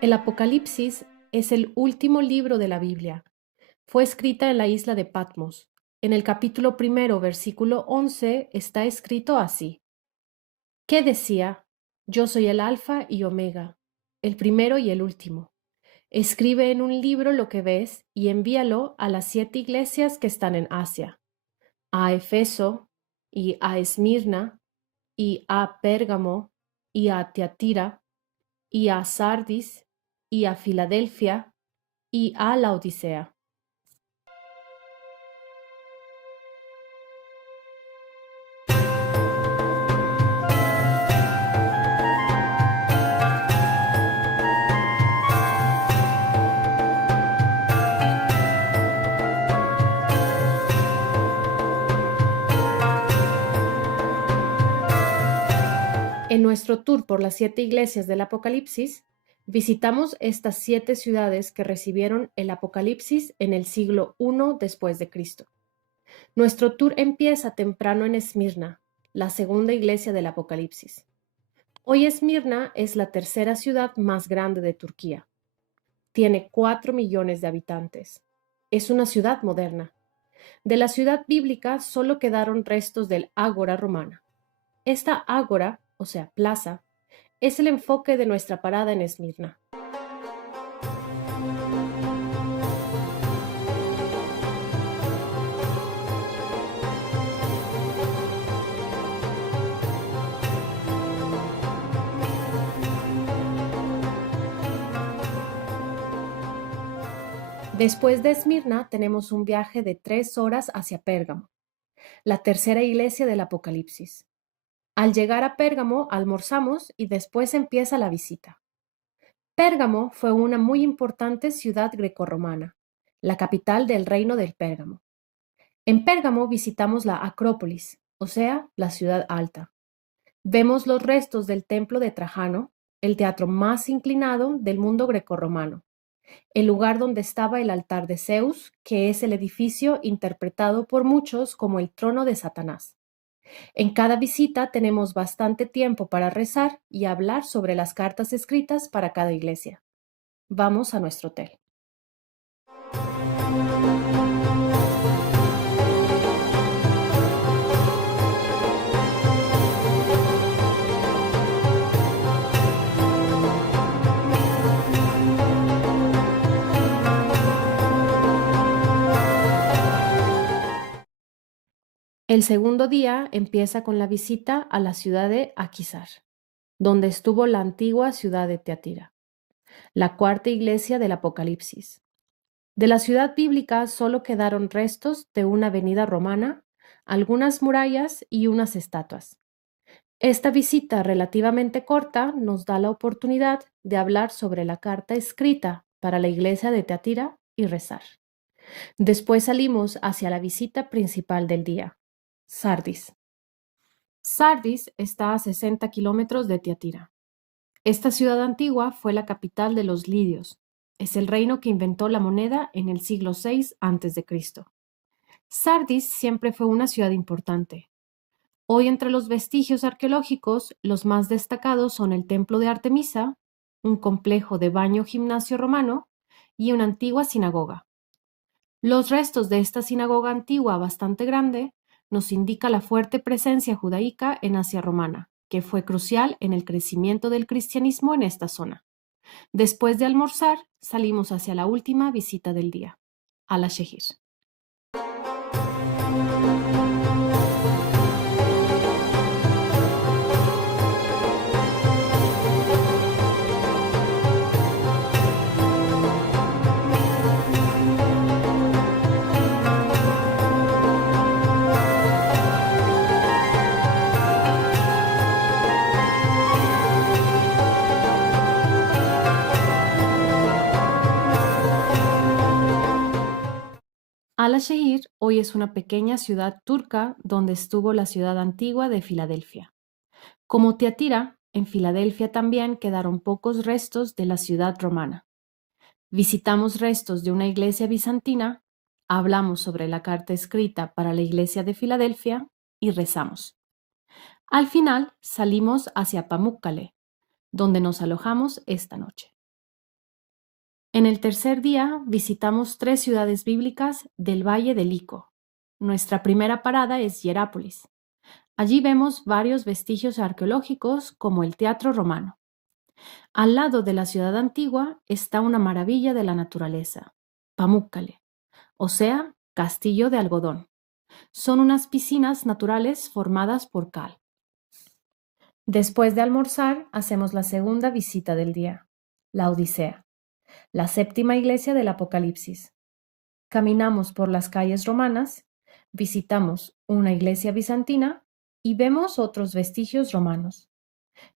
El Apocalipsis es el último libro de la Biblia. Fue escrita en la isla de Patmos. En el capítulo primero, versículo 11, está escrito así. ¿Qué decía? Yo soy el Alfa y Omega, el primero y el último. Escribe en un libro lo que ves y envíalo a las 7 iglesias que están en Asia, a Efeso y a Esmirna y a Pérgamo y a Tiatira y a Sardis y a Filadelfia y a la Odisea. En nuestro tour por las 7 iglesias del Apocalipsis, visitamos estas 7 ciudades que recibieron el Apocalipsis en el siglo I después de Cristo. Nuestro tour empieza temprano en Esmirna, la segunda iglesia del Apocalipsis. Hoy Esmirna es la tercera ciudad más grande de Turquía. Tiene 4 millones de habitantes. Es una ciudad moderna. De la ciudad bíblica solo quedaron restos del ágora romana. Esta ágora, o sea, plaza, es el enfoque de nuestra parada en Esmirna. Después de Esmirna tenemos un viaje de 3 horas hacia Pérgamo, la tercera iglesia del Apocalipsis. Al llegar a Pérgamo almorzamos y después empieza la visita. Pérgamo fue una muy importante ciudad grecorromana, la capital del reino del Pérgamo. En Pérgamo visitamos la Acrópolis, o sea, la ciudad alta. Vemos los restos del templo de Trajano, el teatro más inclinado del mundo grecorromano, el lugar donde estaba el altar de Zeus, que es el edificio interpretado por muchos como el trono de Satanás. En cada visita tenemos bastante tiempo para rezar y hablar sobre las cartas escritas para cada iglesia. Vamos a nuestro hotel. El segundo día empieza con la visita a la ciudad de Akhisar, donde estuvo la antigua ciudad de Teatira, la cuarta iglesia del Apocalipsis. De la ciudad bíblica solo quedaron restos de una avenida romana, algunas murallas y unas estatuas. Esta visita relativamente corta nos da la oportunidad de hablar sobre la carta escrita para la iglesia de Teatira y rezar. Después salimos hacia la visita principal del día, Sardis. Sardis está a 60 kilómetros de Tiatira. Esta ciudad antigua fue la capital de los lidios. Es el reino que inventó la moneda en el siglo VI a.C. Sardis siempre fue una ciudad importante. Hoy entre los vestigios arqueológicos, los más destacados son el templo de Artemisa, un complejo de baño-gimnasio romano y una antigua sinagoga. Los restos de esta sinagoga antigua bastante grande nos indica la fuerte presencia judaica en Asia romana, que fue crucial en el crecimiento del cristianismo en esta zona. Después de almorzar, salimos hacia la última visita del día, Al-Shehir. Al-Shehir hoy es una pequeña ciudad turca donde estuvo la ciudad antigua de Filadelfia. Como Tiatira, en Filadelfia también quedaron pocos restos de la ciudad romana. Visitamos restos de una iglesia bizantina, hablamos sobre la carta escrita para la iglesia de Filadelfia y rezamos. Al final salimos hacia Pamukkale, donde nos alojamos esta noche. En el tercer día visitamos 3 ciudades bíblicas del Valle del Ico. Nuestra primera parada es Hierápolis. Allí vemos varios vestigios arqueológicos como el Teatro Romano. Al lado de la ciudad antigua está una maravilla de la naturaleza, Pamukkale, o sea, castillo de algodón. Son unas piscinas naturales formadas por cal. Después de almorzar, hacemos la segunda visita del día, la Odisea, la séptima iglesia del Apocalipsis. Caminamos por las calles romanas, visitamos una iglesia bizantina y vemos otros vestigios romanos.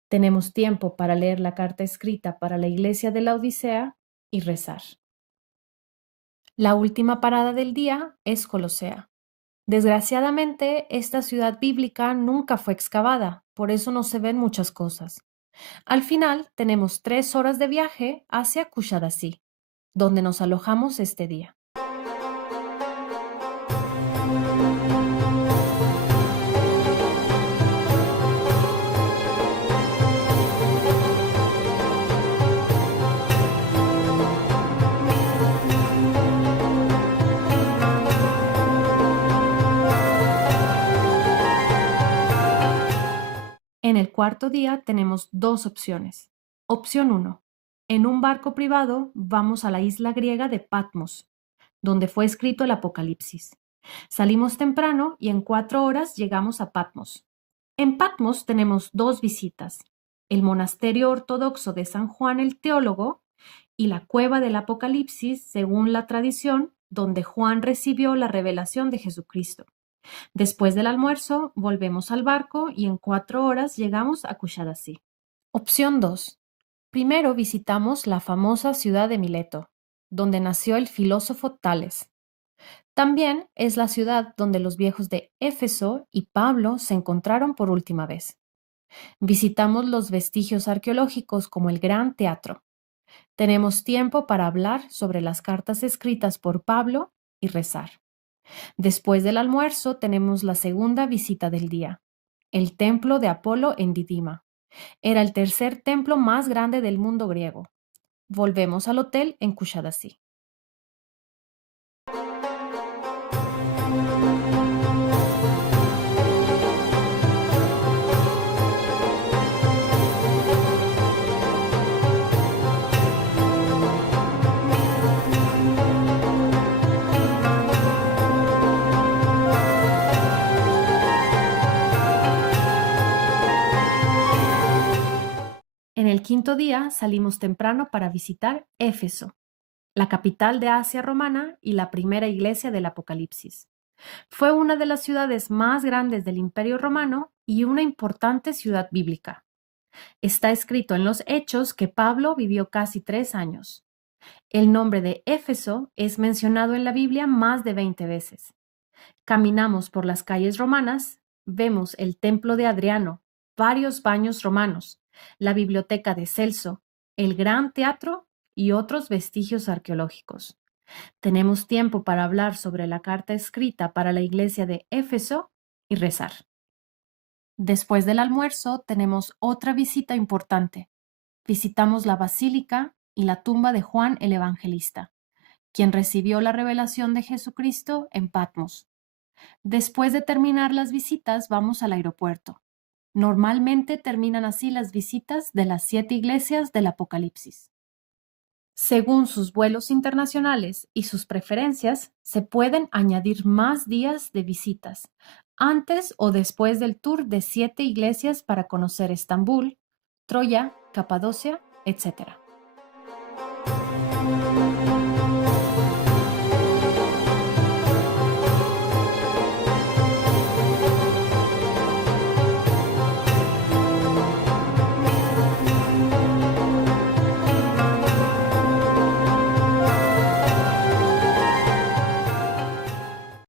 Tenemos tiempo para leer la carta escrita para la iglesia de la Odisea y rezar. La última parada del día es Colosea. Desgraciadamente, esta ciudad bíblica nunca fue excavada, por eso no se ven muchas cosas. Al final, tenemos 3 horas de viaje hacia Kushadasi, donde nos alojamos este día. En el cuarto día tenemos 2 opciones. Opción 1. En un barco privado vamos a la isla griega de Patmos, donde fue escrito el Apocalipsis. Salimos temprano y en 4 horas llegamos a Patmos. En Patmos tenemos 2 visitas: el monasterio ortodoxo de San Juan el Teólogo y la cueva del Apocalipsis, según la tradición, donde Juan recibió la revelación de Jesucristo. Después del almuerzo, volvemos al barco y en 4 horas llegamos a Kushadasi. Opción 2. Primero visitamos la famosa ciudad de Mileto, donde nació el filósofo Tales. También es la ciudad donde los viejos de Éfeso y Pablo se encontraron por última vez. Visitamos los vestigios arqueológicos como el Gran Teatro. Tenemos tiempo para hablar sobre las cartas escritas por Pablo y rezar. Después del almuerzo tenemos la segunda visita del día, el templo de Apolo en Didima. Era el tercer templo más grande del mundo griego. Volvemos al hotel en Kushadasi. En el quinto día salimos temprano para visitar Éfeso, la capital de Asia romana y la primera iglesia del Apocalipsis. Fue una de las ciudades más grandes del Imperio Romano y una importante ciudad bíblica. Está escrito en los Hechos que Pablo vivió casi 3 años. El nombre de Éfeso es mencionado en la Biblia más de 20 veces. Caminamos por las calles romanas, vemos el templo de Adriano, varios baños romanos, la biblioteca de Celso, el Gran Teatro y otros vestigios arqueológicos. Tenemos tiempo para hablar sobre la carta escrita para la iglesia de Éfeso y rezar. Después del almuerzo tenemos otra visita importante. Visitamos la basílica y la tumba de Juan el Evangelista, quien recibió la revelación de Jesucristo en Patmos. Después de terminar las visitas, vamos al aeropuerto. Normalmente terminan así las visitas de las 7 iglesias del Apocalipsis. Según sus vuelos internacionales y sus preferencias, se pueden añadir más días de visitas, antes o después del tour de 7 iglesias para conocer Estambul, Troya, Capadocia, etc.